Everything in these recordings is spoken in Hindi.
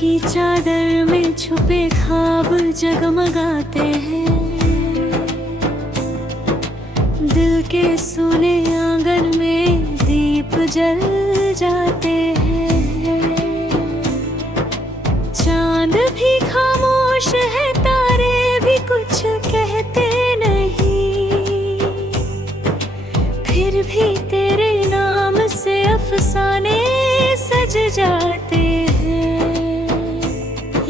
की चादर में छुपे ख्वाब जगमगाते हैं। दिल के सोने आंगन में दीप जल जाते हैं। चांद भी खामोश है, तारे भी कुछ कहते नहीं, फिर भी तेरे नाम से अफसाने सज जाते हैं।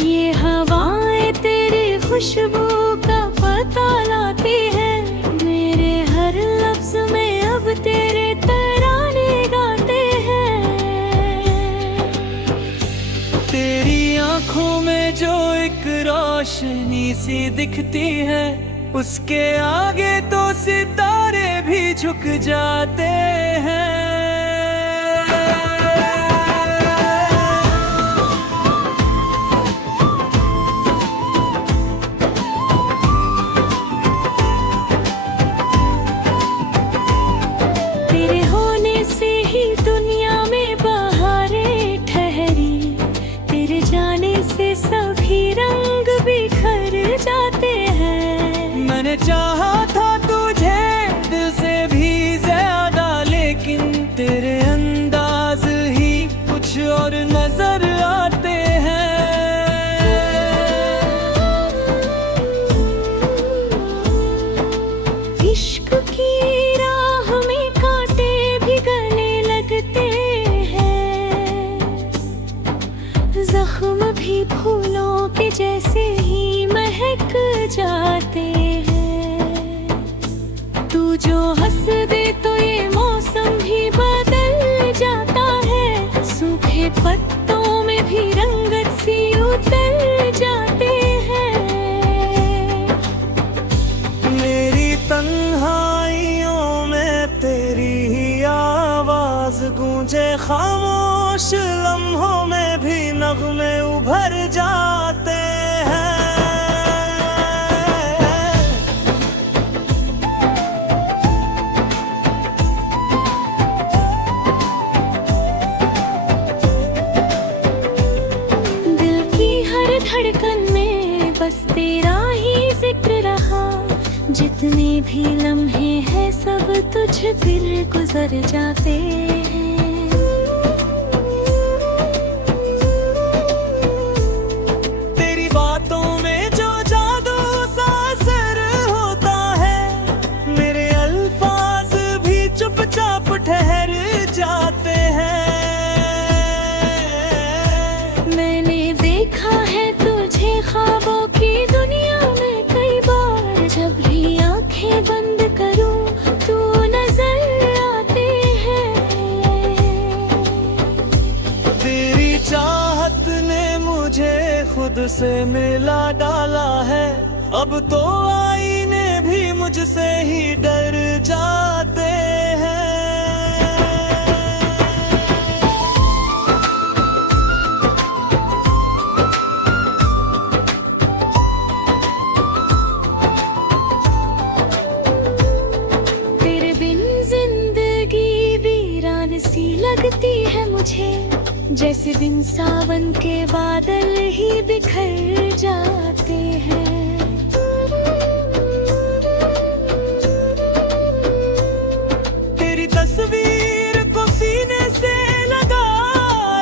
ये हवाएं तेरी खुशबू का पता लाती हैं, मेरे हर लफ्ज में अब तेरे तराने गाते हैं। तेरी आंखों में जो एक रोशनी सी दिखती है, उसके आगे तो सितारे भी झुक जाते हैं। तेरे होने से ही दुनिया में बहारें ठहरी, तेरे जाने से सभी रंग बिखर जाते हैं। मैंने चाहा था तुझे दिल से भी ज्यादा, लेकिन तेरे अंदाज ही कुछ और नजर आते हैं। इश्क की राह में कांटे भी गले लगते हैं, जख्म भी फूलों के जैसे ही महक जाते हैं। तू जो हंस दे तो ये मौसम भी बदल जाता है, सूखे पत्तों में भी रंगत सी उतर जाते हैं। मेरी तन्हाइयों में तेरी ही आवाज गूंजे, खामोश लम्हों में भी नगमे उभर जाते हैं। दिल की हर धड़कन में बस तेरा ही जिक्र रहा, जितने भी लम्हे हैं सब तुझ फिर गुजर जाते हैं। तेरी बातों में जो जादू सा असर होता है, मेरे अल्फाज भी चुपचाप ठहर जाते हैं। मैंने देखा है तुझे ख्वाबों की दुनिया में कई बार, जब भी आंखें बंद करूं तू नजर आते हैं। तेरी चाहत ने मुझे खुद से मिला डाला है, अब तो आईने भी मुझसे ही डर जाते हैं। तेरे बिन जिंदगी वीरान सी लगती है मुझे, जैसे बिन सावन के बादल ही बिखर जाते हैं। तेरी तस्वीर को सीने से लगा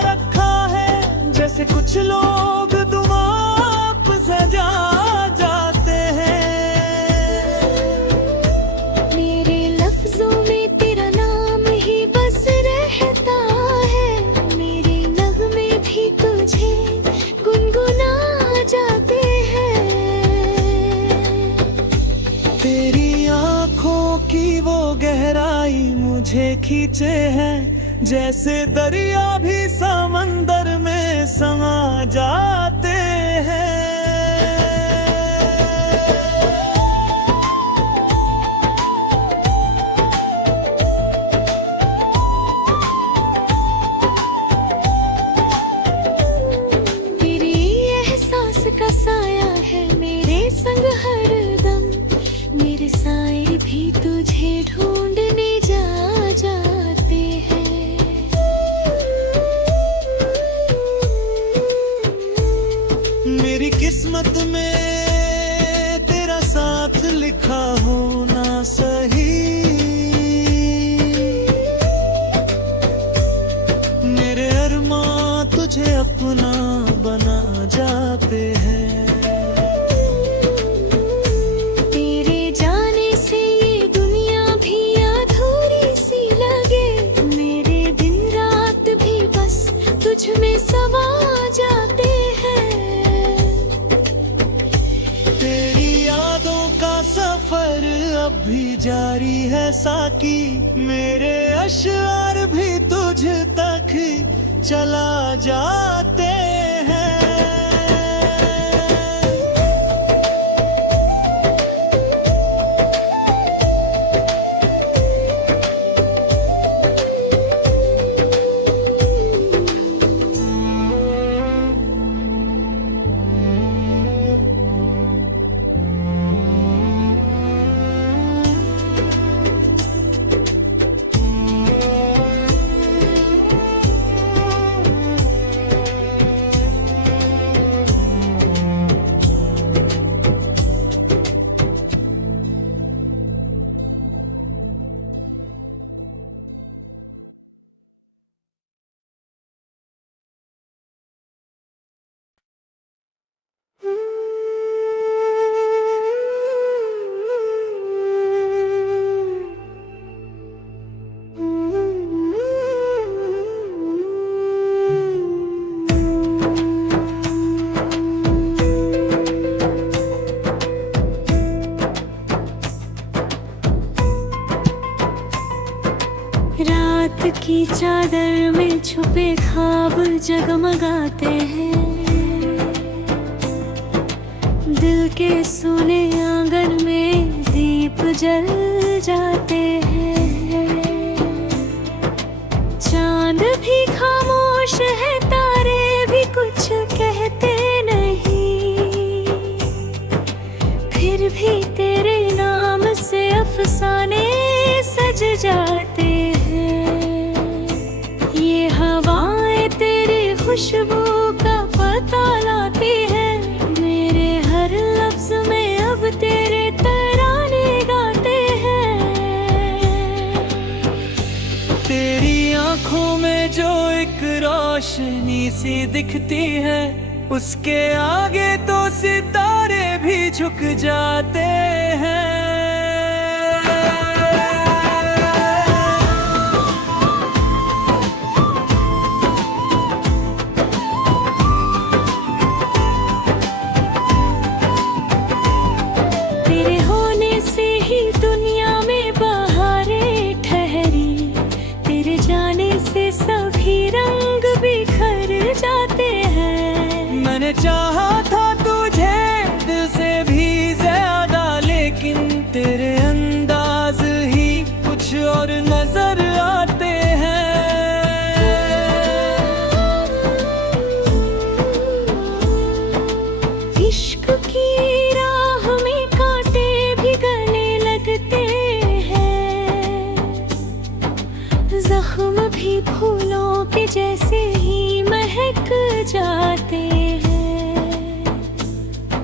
रखा है, जैसे कुछ लोग दुआ सजा जाते हैं। मेरे लफ्जों में तेरा नाम ही बस रहता है, मेरे नगमे भी तुझे गुनगुना जाते हैं। तेरी आंखों की वो गहराई मुझे खींचे है, जैसे दरिया भी समंदर में समा जाते हैं। तेरे एहसास का साया है मेरे संग हरदम, मेरे साए भी तुझे ढूंढने जाते हैं। लिखा होना सही। मेरे अरमां तुझे अपना बना जाते हैं। तेरे जाने से ये दुनिया भी अधूरी सी लगे, मेरे दिन रात भी बस तुझ में समा जाते हैं। तेरी यादों का सफर अब भी जारी है साकी, मेरे अशआर भी तुझ तक चला जाते हैं। रात की चादर में छुपे ख्वाब जगमगाते हैं, दिल के सोने आंगन में दीप जल जाते हैं। चांद भी खामोश है, तारे भी कुछ कहते नहीं, फिर भी तेरे नाम से अफसाने सज जाते हैं। ये हवाएं तेरी खुशबू का पता लाती है, मेरे हर लफ्ज में अब तेरे तराने गाते हैं। तेरी आंखों में जो एक रोशनी सी दिखती है, उसके आगे तो सितारे भी झुक जाते हैं। तेरे होने से ही दुनिया में बहारें ठहरी, तेरे जाने से सभी रंग बिखर जाते हैं। मैंने चाहा था तुझे दिल से भी ज्यादा, लेकिन तेरे अंदाज ही कुछ और नजर आते हैं। इश्क की राह में कांटे भी गले लगते हैं, जख्म भी फूलों के जैसे ही महक जाते हैं।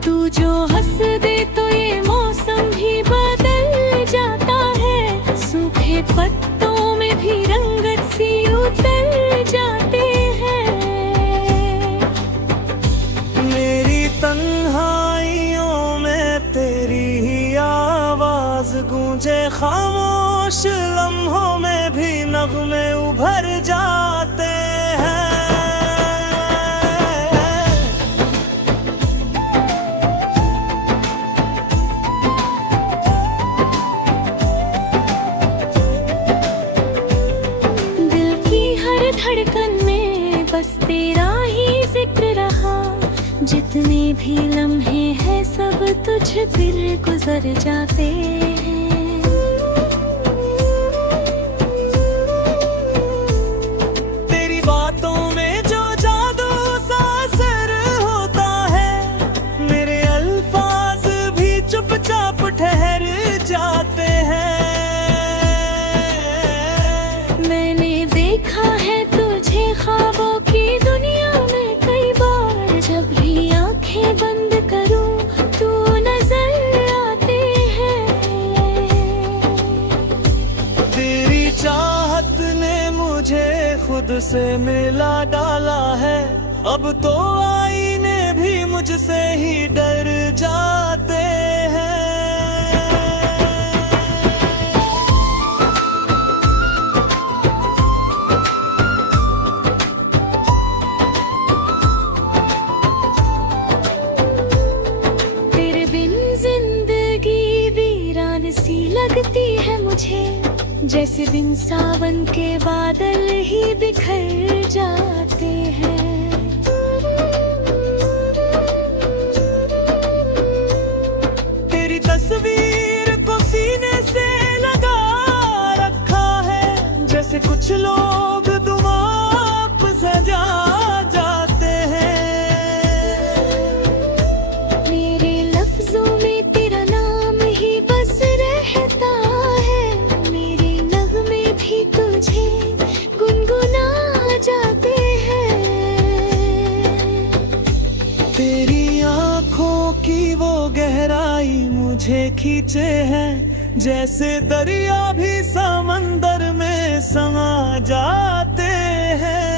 तू जो हंस दे तो ये मौसम भी बदल जाता है, सूखे पत्तों में भी रंगत सी उतर जाते हैं। मेरी तन्हाइयों में तेरी ही आवाज गूंजे, खामोश लम्हों में भी नगमे उभर जाते हैं। दिल की हर धड़कन में बस तेरा ही जिक्र रहा, जितने भी लम्हे हैं सब तुझ फिर गुजर जाते हैं। तेरी बातों में जो जादू सा असर होता है, मेरे अल्फाज भी चुपचाप ठहर जाते हैं। मैंने देखा है तुझे ख्वाबों की दुनिया में कई बार, जब भी आंखें बंद करूं तू नजर आते हैं। खुद से मिला डाला है। अब तो आईने भी मुझसे ही डर जाते हैं। तेरे बिन जिंदगी वीरान सी लगती है मुझे, जैसे बिन सावन के बादल ही बिखर जाते हैं। तेरी तस्वीर को सीने से लगा रखा है, जैसे कुछ लोग दुआ सजा जाते हैं। मेरे लफ्जों में तेरा नाम ही बस रहता है, मेरे नगमे भी तुझे गुनगुना जाते हैं। तेरी आँखों की वो गहराई मुझे खींचे है, जैसे दरिया भी समंदर में समा जाते हैं।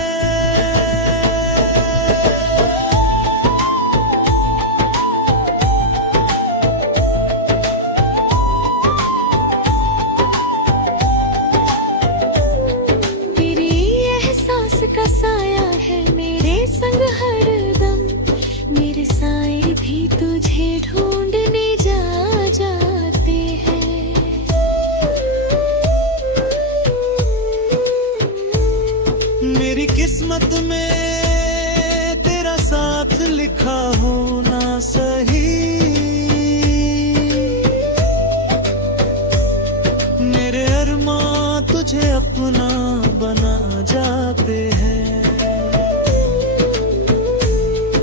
तेरे एहसास का साया है मेरे संग हरदम, मेरे साए भी तुझे ढूंढने जाते हैं। मेरी किस्मत में तेरा साथ लिखा होना सही, मेरे अरमां तुझे अपना बना जाते हैं।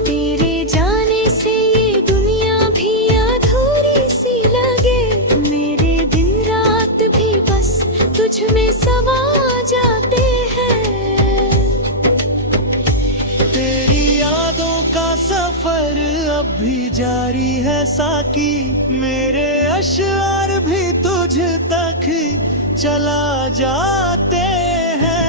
तेरे जाने से ये दुनिया भी अधूरी सी लगे, मेरे दिन रात भी बस तुझ में समा जाते हैं। तेरी यादों का सफर अब भी जारी है साकी, मेरे अशआर भी तुझ तक चला जाते हैं।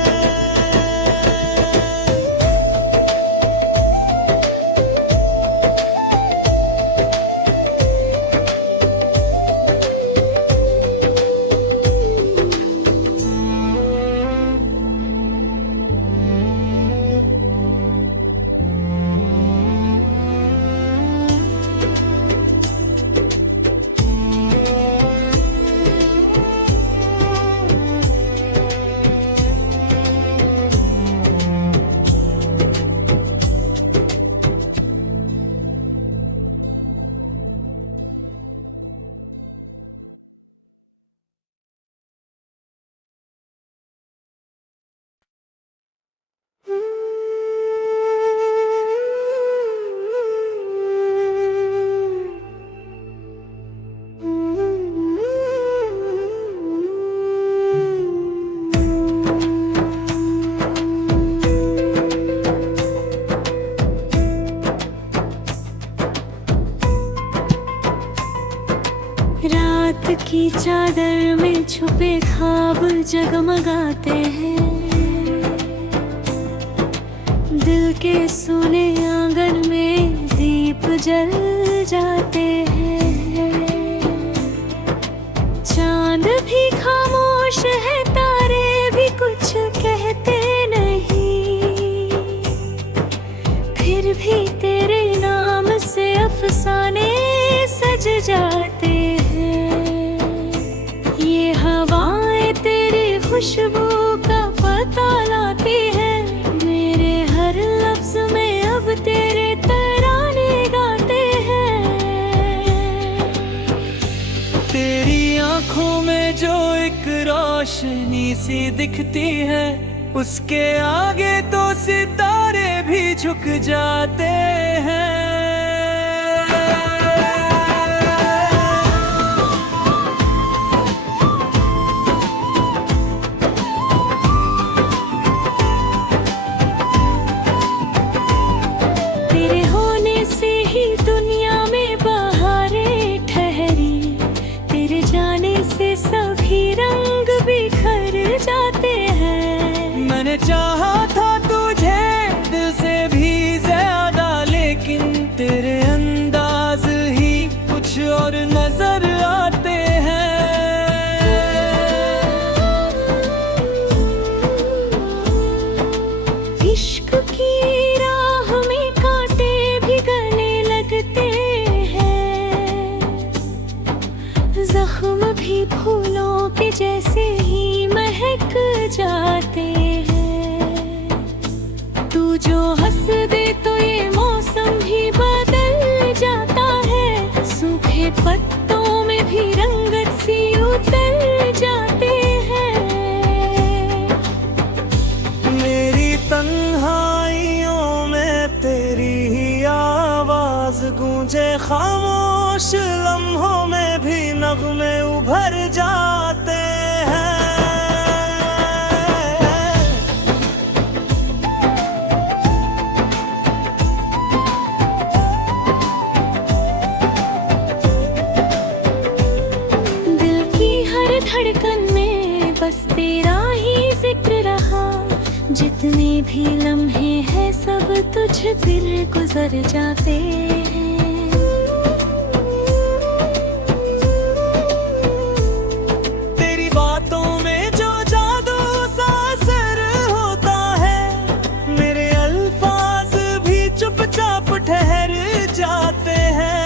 रात की चादर में छुपे ख्वाब जगमगाते हैं, दिल के सोने आंगन में दीप जल जाते हैं। चांद भी खामोश है, तारे भी कुछ कहते नहीं, फिर भी तेरे नाम से अफसाने सज जाते हैं। ये हवाएं तेरी खुशबू का पता लाती है, मेरे हर लफ्ज में अब तेरे तराने गाते हैं। तेरी आंखों में जो एक रोशनी सी दिखती है, उसके आगे तो सितारे भी झुक जाते हैं। तेरे होने से ही दुनिया में बहारें ठहरी, तेरे जाने से सभी रंग बिखर जाते हैं। मैंने चाहा था भी फूलों के जैसे ही महक जाते हैं। तू जो हंस दे तो ये मौसम भी बदल जाता है। सूखे पत्तों में भी रंगत सी उतर जाते हैं। मेरी तन्हाइयों में तेरी ही आवाज गूंजे, खामोश लम्हों में भी नगमे उभर जाते हैं। दिल की हर धड़कन में बस तेरा ही जिक्र रहा। जितने भी लम्हे हैं सब तुझ दिल गुजर जाते हैं। तेरी बातों में जो जादू सा असर होता है, मेरे अल्फाज भी चुपचाप ठहर जाते हैं।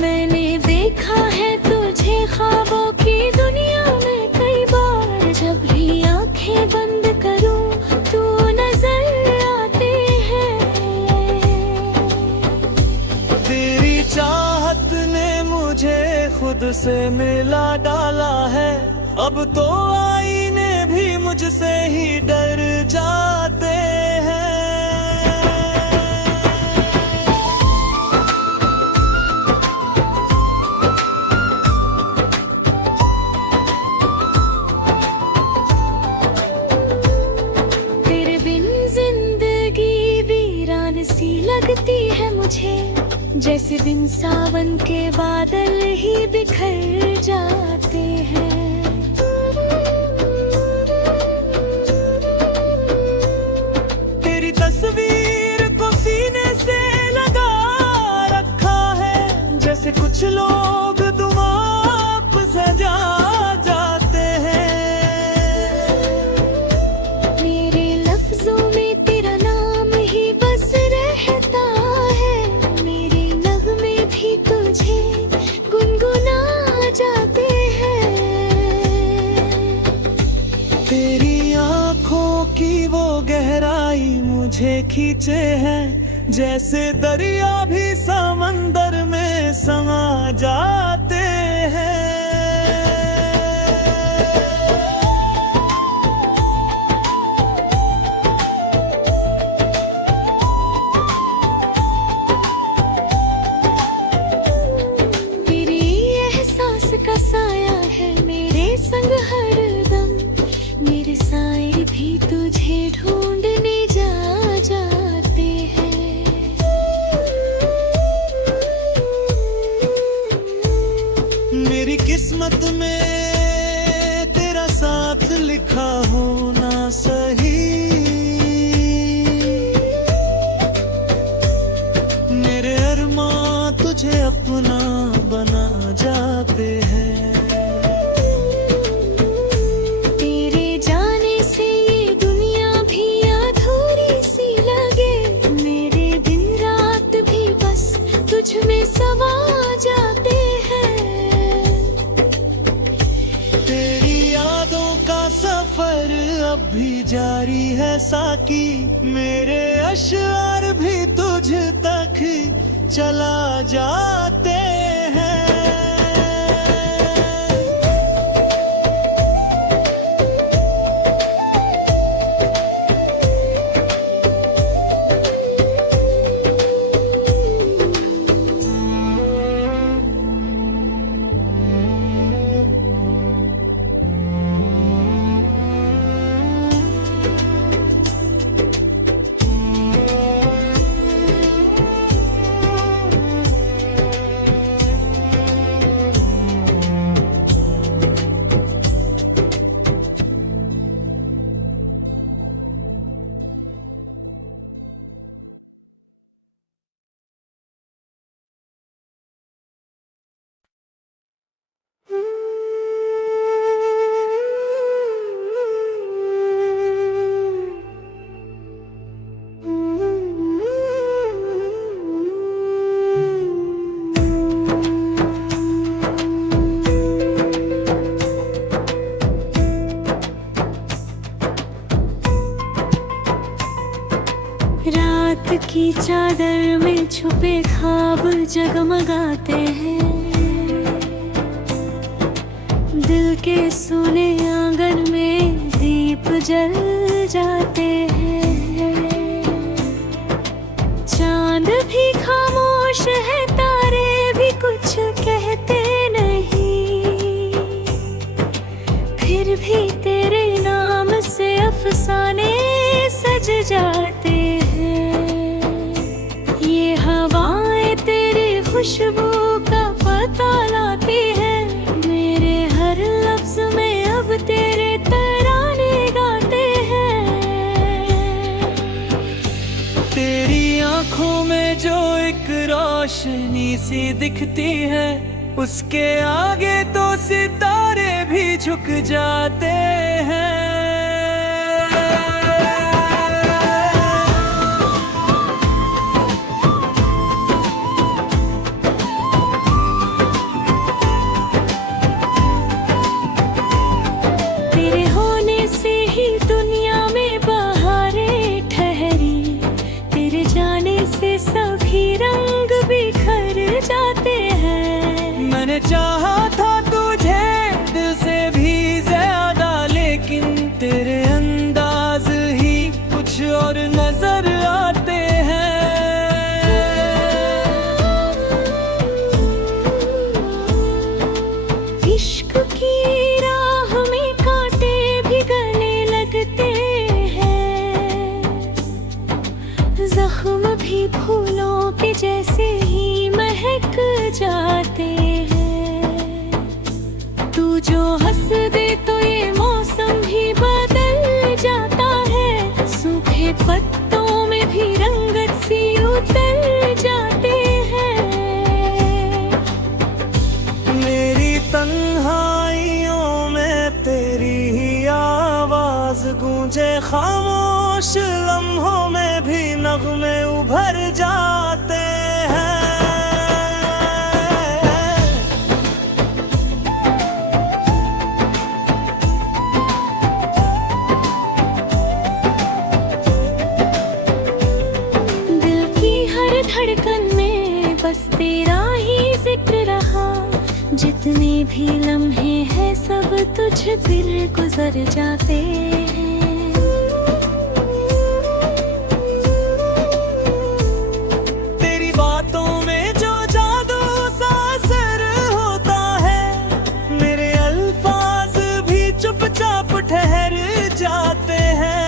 मैंने देखा है तुझे ख्वाबों की दुनिया में कई बार। जब भी आंखें बंद करूं तू नजर आते हैं। तेरी चाहत ने मुझे खुद से मिला डाला है। अब तो आईने भी मुझसे ही डर जाते हैं। तेरे बिन जिंदगी वीरान सी लगती है मुझे। जैसे बिन सावन के बादल ही बिखर जाते हैं। तेरी तस्वीर को सीने से लगा रखा है। जैसे कुछ लोग दुआ पे सजा जाते हैं। मेरे लफ्जों में तेरा नाम ही बस रहता है। मेरे नगमे भी तुझे गुनगुना जाते हैं। तेरी आंखों की वो गहराई मुझे खींचे है। जैसे दरिया भी समंदर में समा जाते हैं। तेरे एहसास का साया है मेरे संग हरदम। मेरे साए भी तुझे ढूंढने जाते हैं। मेरी किस्मत में तेरा साथ लिखा होना सही। मेरे अरमां तुझे अपना बना जाते हैं। तेरे जाने से ये दुनिया भी अधूरी सी लगे। मेरे दिन रात भी बस तुझ में समा जाते हैं। तेरी यादों का सफर अब भी जारी है साकी। मेरे अशआर भी तुझ तक चला जाते हैं। चादर में छुपे ख्वाब जगमगाते हैं, दिल के सोने आंगन में दीप जल जाते हैं। चांद भी खामोश है, तारे भी कुछ कहते नहीं, फिर भी तेरे नाम से अफसाने सज जाते हैं। ये हवाएं तेरी खुशबू का पता लाती हैं, मेरे हर लफ्ज में अब तेरे तराने गाते हैं। तेरी आंखों में जो एक रोशनी सी दिखती है, उसके आगे तो सितारे भी झुक जाते हैं। तेरे होने से ही दुनिया में बहारें ठहरी, तेरे जाने से सभी रंग बिखर जाते हैं। मैंने चाहा था तुझे दिल से भी ज्यादा, लेकिन तेरे अंदाज ही कुछ और नजर आते हैं। इश्क की राह में कांटे भी गले लगते हैं, जख्म भी फूलों के जैसे ही महक जाते हैं। तू जो हंस दे तो ये मौसम भी बदल जाता है, सूखे पत्तों में भी रंगत सी उतर जाते हैं। मेरी तन्हाइयों में तेरी ही आवाज गूंजे, खामोश लम्हों में भी नगमे उभर जाते हैं। दिल की हर धड़कन में बस तेरा ही जिक्र रहा, जितने भी लम्हे हैं सब तुझ फिर गुजर जाते हैं। तेरी बातों में जो जादू सा असर होता है, मेरे अल्फाज भी चुपचाप ठहर जाते हैं।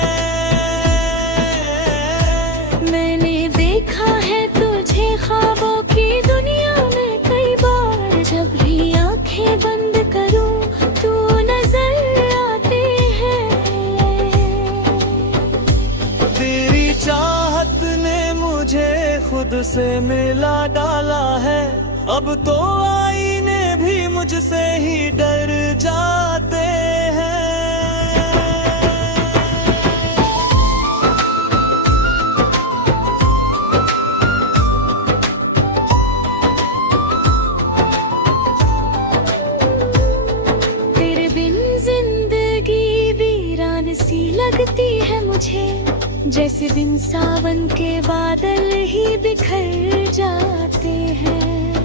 मैंने देखा है तुझे ख्वाबों की दुनिया में कई बार, जब भी आंखें बंद करूं तू नजर आते हैं। तेरी चाहत ने मुझे खुद से मिला डाला है, अब तो आईने भी मुझसे ही डर जाते हैं। तेरे बिन जिंदगी वीरान सी लगती है मुझे, जैसे बिन सावन के बादल ही बिखर जाते हैं।